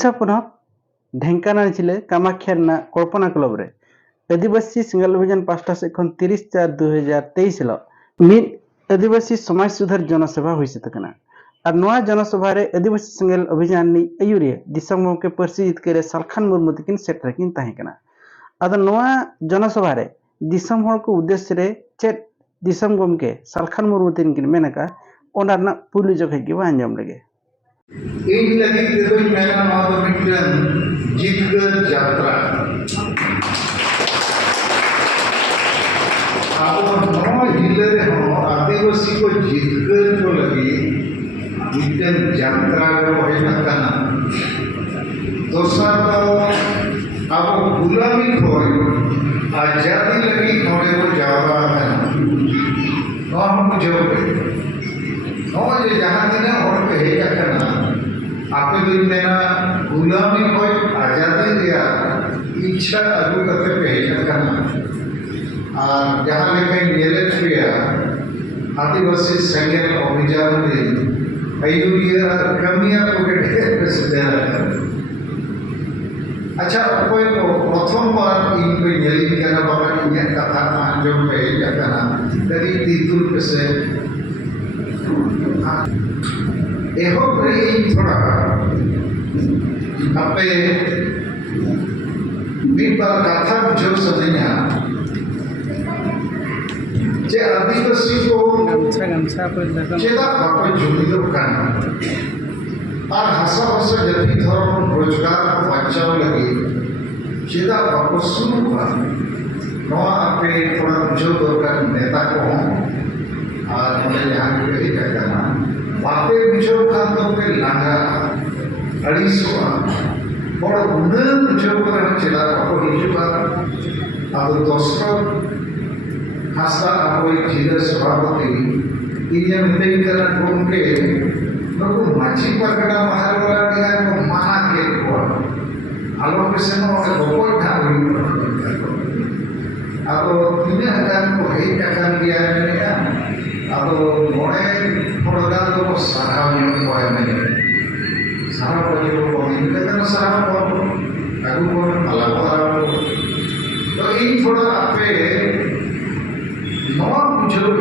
उड़ीसा पनत ढेंकानाल जिले कामाख्या कल्पना क्लब रे आदिवासी सिंगल अभियान 5टा से 30/4/2023 मिद आदिवासी समाज सुधार जनसभा हुई सतकना और नवा जनसभा रे आदिवासी सिंगल अभियान नि अयुरे दिसम के परसी जितकर सालखान मुर्मू तकिन सेटरकिन ताहेकना आद नवा जनसभा रे दिसम हर को उद्देश्य रे चेत दिसम गमके सालखान मुर्मू तकिन मेनका ओनारना पुलि जखे के अंजाम लगे इन लगी तेरे मेरा नाम मित्रन जितकर यात्रा आप नौ जिले रे हो आदिवासी को जितकर को लगी मित्रन यात्रा को है नकाना दोसा तो आप गुलामी खोए आजादी लगी खोने को जावा है नौ हम जो नौ ये जहाँ दिन और कहे क्या करना आपके दिन में ना गुलामी कोई आजादी दिया इच्छा अभी करते कहे क्या करना जहाँ लेकिन येले किया आदिवासी संघर्ष अभियान में अयुरिया कमियां को ढेर प्रसिद्ध है अच्छा कोई को प्रथम बार इनको येली किया ना बाबा इन्हें कथा जो कहे क्या करना तरी तीतुल पे एहो ब्रेन थोड़ा अपने बीपर कथा जो सदैया जे आदिवासी को चेदा बापे जुड़िलो कान और हसा हसा जति धर्म रोजगार को बचाव लगी चेदा बापे सुनु का नवा अपने थोड़ा जो दरकार नेता को और हमें यहाँ के लिए क्या करना बापे बिचो खान तो पे लांगा अड़ीसवा और उन्हें बिचो कर हम चला आपको हिजुआ अब दोस्तों खासा आपको एक जिले सभापति इन्हें मिलने करना उनके लोगों माची पर कटा बाहर वाला दिया वो महा के को आलोक से ना वो बहुत था अब इन्हें हटाने को है क्या कर दिया है अब मोड़े प्रोग्राम को सारा नियम कोई नहीं सारा प्रोजेक्ट को इनके तरह सारा को अगु को अलग अलग तो इन थोड़ा आपे नौ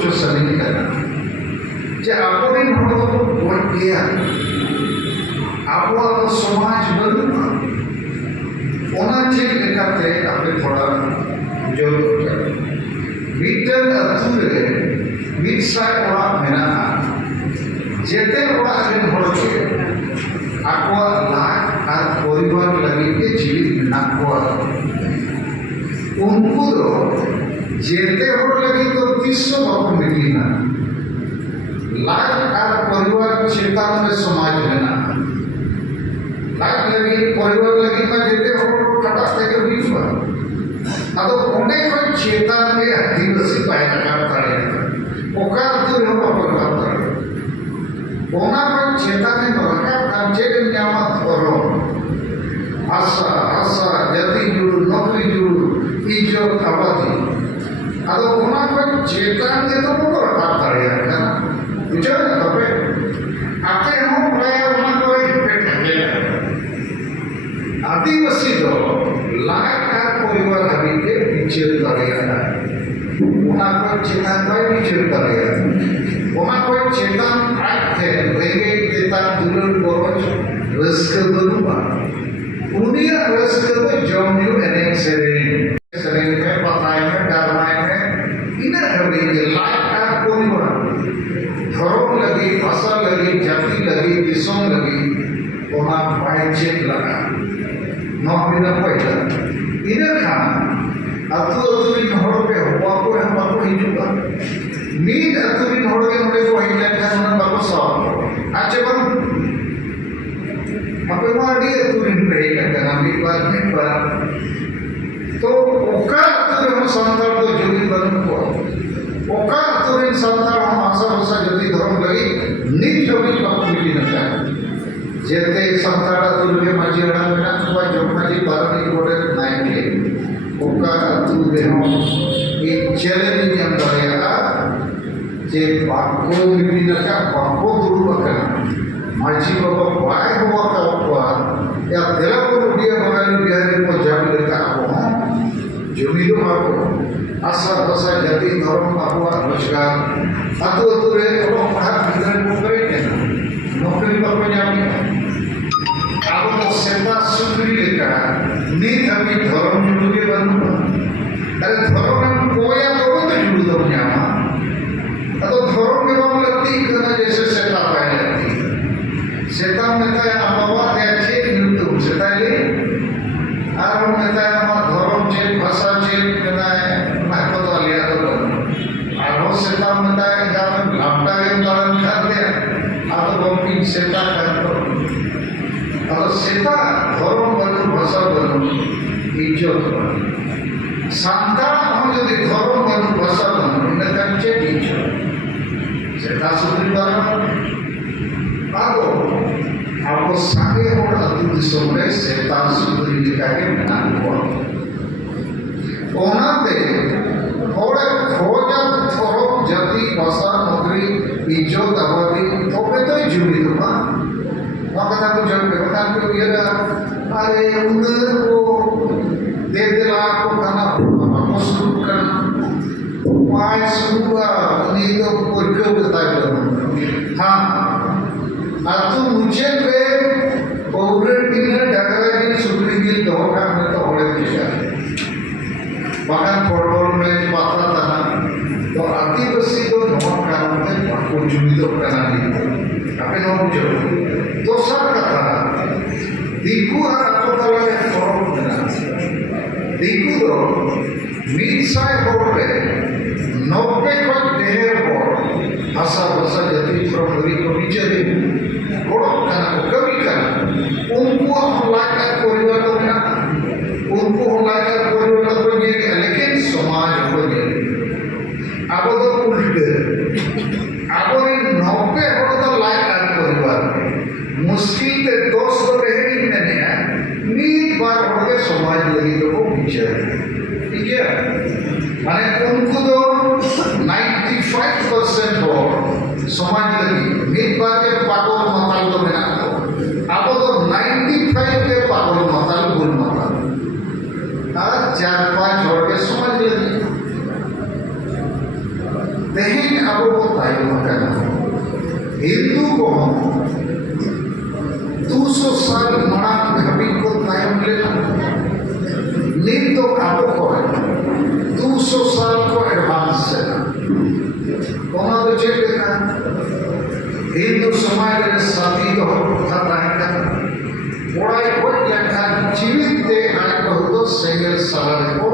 जो सभी करना जे आपको भी नौ तो बोल किया आपको आप समाज बदलना ओना चेक करते आपे थोड़ा जो मीटर अधूरे मिक्सर ओड़ा मेना जेते ओड़ा रेन हड़ के आको लाख और परिवार लगी के जीवित मेना को उनको दो जेते हड़ लगी तो 300 बापू मिली ना लाख और परिवार चेतन में समाज लेना लाख लगी परिवार लगी का जेते हड़ कटा से के बीच में अब उन्हें कोई चेतन में आदिवासी पाया करता है ओकार तो हम अपन करता है ओना पर चेता में रखा कांचे के नियामत करो आशा जति जुड़ नौकरी जुड़ इजो आबादी अब ओना पर चेता में तो वो रखा है ना बुझे ना तबे आते हम प्राय ओना को एक पेट है आदिवासी जो लाख का परिवार हबी के पीछे करेगा ओना को चेता कोई पीछे करेगा ओना कोई चेता आठ है रेगे चेता दुलन बोरोज रस्क दुलुमा उनिया रस्क तो जॉन्यू एनेक सेरेन में पताय में डरमाय में इना हबी के लाख का परिवार धर्म लगी भाषा लगी जाति लगी दिसम लगी ओना पाइचेक लगा नौ बिना पैसा इधर खाना अतु अतुरी हड़ पे हुआ को हम बाको हिजुगा नींद अतुरी हड़ के मुझे को हिला खाना बाको साव आचे बन अपने मारी अतुरी पे करना भी बात नहीं पर तो ओका अतुरी हम संताल तो जुड़ी बन को ओका अतुरी संताल हम आशा भाषा जल्दी धर्म लगी नींद जोगी बाको मिली न जेते संताल अतुरी माजी अड़ा मेरा हुआ जो माजी बारह कोटे नाइके ओका अतुरे हम एक चैलेंज हम करेगा जे बाको मिली न का बाको दुरुपकरण माजी बाबा बाय हुआ का या तेरा को उड़िया बंगाली बिहारी पंजाबी लेकर आपको जमी तो आपको आशा भाषा जाति धर्म आपको रोजगार आतु आतु रे और पढ़ा बिगड़ को करे नौकरी बापे जामी आपको सेवा सुधरी लेकर नीत अभी धर्म जुड़ के बनू अरे धर्म में कोया तो जुड़ दो जामा तो धर्म में बाप लगती करना जैसे सेता पाए लगती सेता में तो अम्मा देखे निरुद्ध सेता ले आरो में तो अम्मा धर्म चेक भाषा चेक करना है महत्व तो लिया तो आरो सेता में तो जब लापटा के उदाहरण कर दे आरो बम्पी सेता कर तो और सेता धर्म बनू भाषा बनू इज्जत बनू सांता हम जो धर्म बनू भाषा बनू इन्हें कंचे इज्जत सेता सुधरी बार आगो आपको सांगे और अति दिसों सेता सुधरी लिखा के बना हुआ ओनाते और खोजा थोरो जाति भाषा नौकरी इज्जत आबादी तो पे तो जुड़ी तो ना वहाँ को जब बता को ये अरे उधर को दे ला को खाना मशरूम करना पाए सुबह नहीं तो पुरखे बताए हाँ आतु मुझे पे पौरे डिनर डगरा की सुधरी की दोहरा में तो होले दिशा बाहर फुटबॉल में पाता था तो आदिवासी तो नॉन काम में आपको जुड़ी तो करना नहीं अपने नॉन जो तो सब कथा दिखू और आपको तला के फॉर्म देना दिखू तो मीट साय होले 90 को देहर पर भाषा भाषा जाति प्रभुरी को बिचारे कोड़ो करना कभी करना उनको हम लाकर परिवार को ना उनको हम लाकर परिवार को ये लेकिन समाज को ये अब तो उल्टे अब इन 90 हो तो लाकर परिवार मुश्किल ते दोस्त रहे ही मैंने मीत बार हो के समाज लगी तो को बिचारे ठीक है माने उनको तो 95% हो समाज लगी मीत बार के पागल मताल तो मेरा अब तो 95 के पागल मताल भूल मताल और 4-5 और के समाज लगी नहीं अब वो तायु मकान हिंदू को 200 साल मनाक धर्मी को तायु लेना नहीं तो आपको को 200 साल को एडवांस है कौन तो चेक देखा हिंदू समाज में साथी तो था रहेगा बड़ा कोई लड़का जीवित दे आए बहुत सिंगल साल को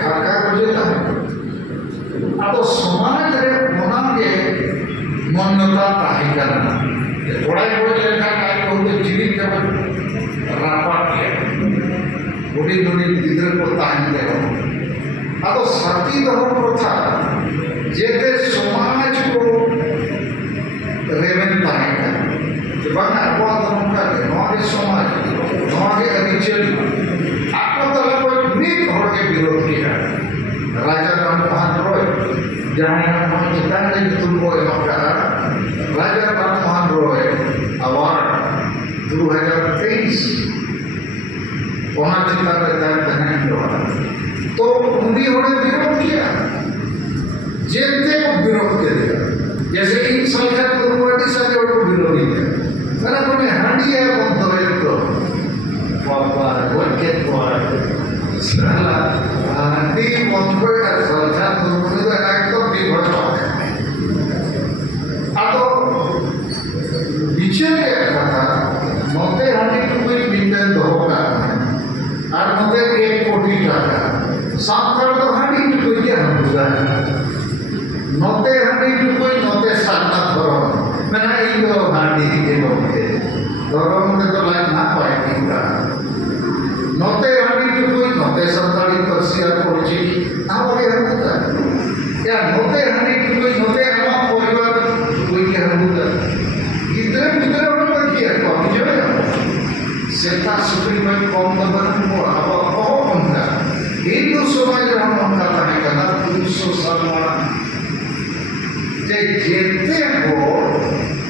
खाका मुझे था अब समाज रे मना के मान्यता ताही करना बड़ा कोई लड़का आए बहुत जीवित जब रापा किया बड़ी बड़ी लीडर को ताही दे अब साथी तो प्रथा जेते समाज को रेवन पाएगा बना बहुत उनका हमारे समाज हमारे अनिचल आपको तो कोई नीक होड़ के विरोध किया राजा राममोहन रॉय जहाँ हम चितांग तुमको एवं राजा राममोहन रॉय अवार्ड 2023 वहाँ चिता तो उन्हीं होने विरोध किया जेते को विरोध किया जैसे इन संख्या गुरुवाटी सारे को विरोधी है मैंने कोने हांडी है बंद है तो बाबा वोट को साला हांडी बंद को संख्या गुरुवाटी तो एकदम विभक्त है अब बिचारे कथा मते हांडी को कोई बिंदन धोखा और मते 1 कोटी टाका सांकर तो हांडी को कोई क्या होगा नोते हांडी टुकुई नोते सातना धरो मैंने इनको हांडी के नोते धरो में तो लाइन ना पाए इनका नोते हांडी टुकुई नोते संताली परसिया कोची आवाज़ होता या नोते हांडी टुकुई नोते आवाज़ परिवार कोई क्या होता इधर इधर उन्होंने क्या किया कौन जो है सेता सुप्रीम कोर्ट कौन तो बना हुआ अब कौन था हिंदू समाज हम उनका नहीं करना 200 साल वाला जेते को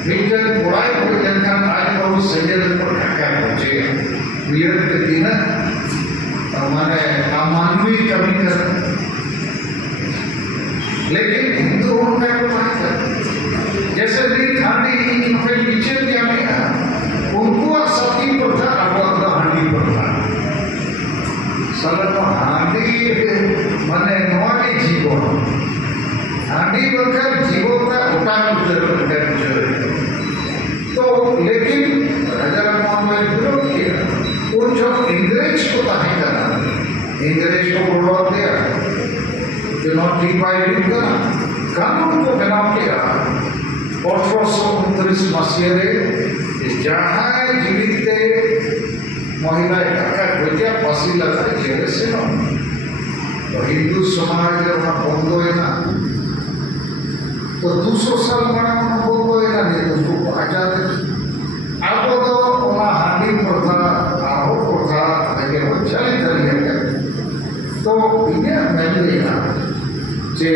विज्ञान पढ़ाई को जनता आज बहुत संजय को ढका पहुंचे बियड के दिन माने अमानवीय कमी कर, लेकिन हिंदू उनका को नहीं कर। जैसे भी हांडी इनके नीचे दिया गया उनको सती प्रथा अवध हांडी प्रथा सलत हांडी माने नवानी जीवन हांडी बकर जीवन का उठा उतर तो लेकिन राजा मोहम्मद विरोध किया उन जो इंग्रेज को ताहे करना इंग्रेज को बोलवा दिया चुनाव ठीक बाइडिंग करा कानून को बनाव किया 1829 मसीह जहाँ जीवित महिला एका फांसी लगा जेल से तो हिंदू समाज बंद होना तो 200 साल माना बंद होना नहीं तो उसको आजाद अब तो हांडी प्रथा आहो प्रथा चली चली तो इन्हें मैं लेना जे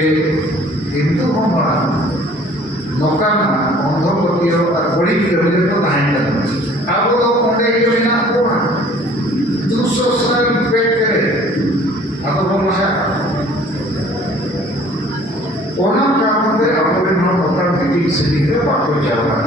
हिंदू हमारा नौकाना अंधपतियों और बड़ी फैमिली को नाइन अब तो कोने के बिना को 200 साल पेट करे अब तो मजा ओना काम में अपने नौ नौका मीटिंग से निकले बात को चलना